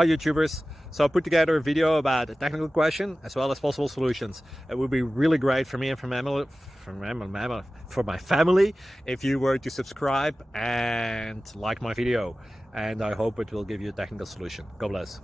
Hi YouTubers! So I put together a video about a technical question as well as possible solutions. It would be really great for me and for my family if you were to subscribe and like my video, and I hope it will give you a technical solution. God bless.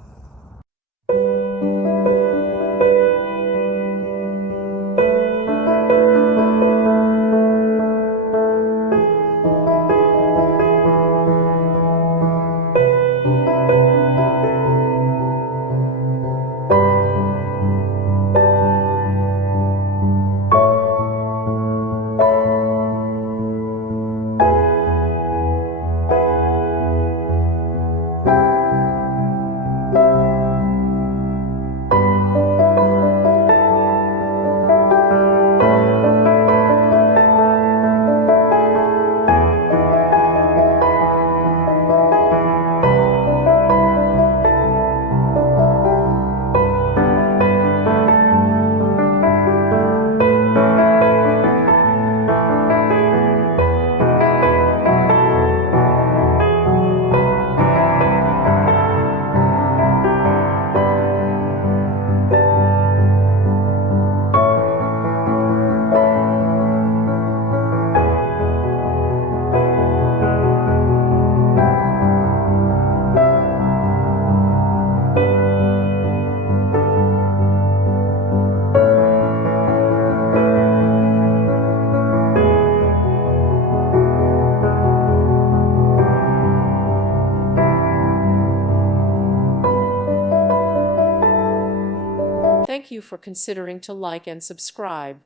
Thank you for considering to like and subscribe.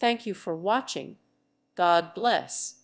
Thank you for watching. God bless.